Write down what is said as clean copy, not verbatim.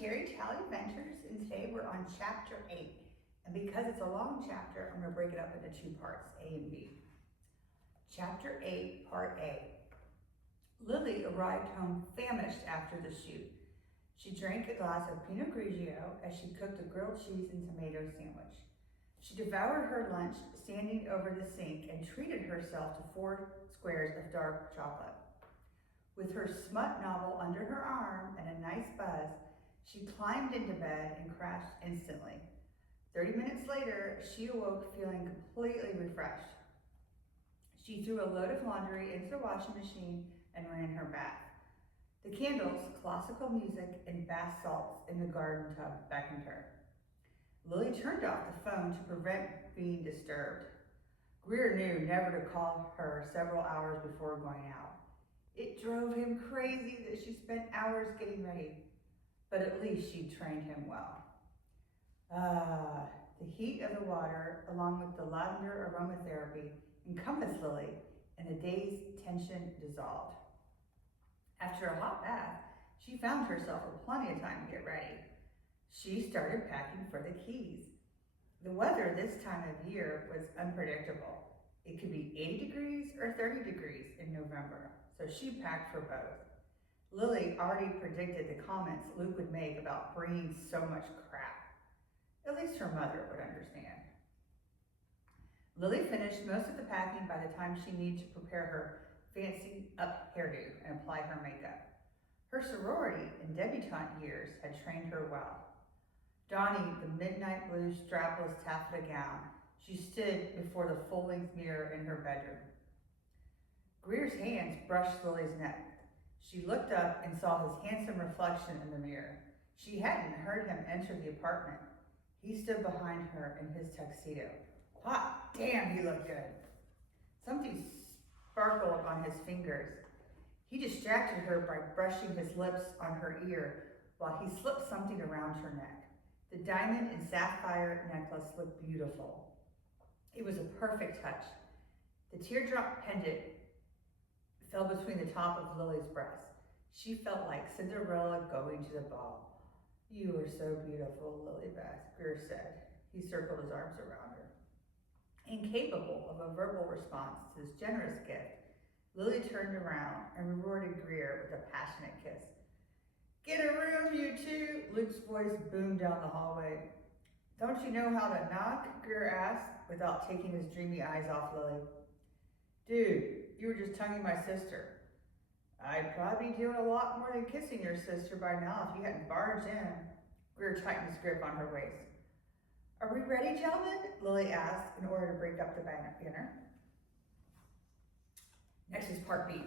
Terry Talley Ventures, and today we're on chapter 8. And because it's a long chapter, I'm going to break it up into two parts, A and B. Chapter 8, Part A. Lily arrived home famished after the shoot. She drank a glass of Pinot Grigio as she cooked a grilled cheese and tomato sandwich. She devoured her lunch standing over the sink and treated herself to 4 squares of dark chocolate. With her smut novel under her arm and a nice buzz, she climbed into bed and crashed instantly. 30 minutes later, she awoke feeling completely refreshed. She threw a load of laundry into the washing machine and ran her bath. The candles, classical music, and bath salts in the garden tub beckoned her. Lily turned off the phone to prevent being disturbed. Grier knew never to call her several hours before going out. It drove him crazy that she spent hours getting ready, but at least she trained him well. The heat of the water, along with the lavender aromatherapy, encompassed Lily, and the day's tension dissolved. After a hot bath, she found herself with plenty of time to get ready. She started packing for the Keys. The weather this time of year was unpredictable. It could be 80 degrees or 30 degrees in November, so she packed for both. Lily already predicted the comments Luke would make about bringing so much crap. At least her mother would understand. Lily finished most of the packing by the time she needed to prepare her fancy up hairdo and apply her makeup. Her sorority and debutante years had trained her well. Donning the midnight blue strapless taffeta gown, she stood before the full-length mirror in her bedroom. Grier's hands brushed Lily's neck. She looked up and saw his handsome reflection in the mirror. She hadn't heard him enter the apartment. He stood behind her in his tuxedo. Hot damn, he looked good. Something sparkled on his fingers. He distracted her by brushing his lips on her ear while he slipped something around her neck. The diamond and sapphire necklace looked beautiful. It was a perfect touch. The teardrop pendant fell between the top of Lily's breasts. She felt like Cinderella going to the ball. You are so beautiful, Lilybeth, Grier said. He circled his arms around her. Incapable of a verbal response to this generous gift, Lily turned around and rewarded Grier with a passionate kiss. Get a room, you two, Luke's voice boomed down the hallway. Don't you know how to knock? Grier asked, without taking his dreamy eyes off Lily. Dude, you were just tonguing my sister. I'd probably be doing a lot more than kissing your sister by now if you hadn't barged in. Grier tightened his grip on her waist. Are we ready, gentlemen? Lily asked in order to break up the banner. Next is part B.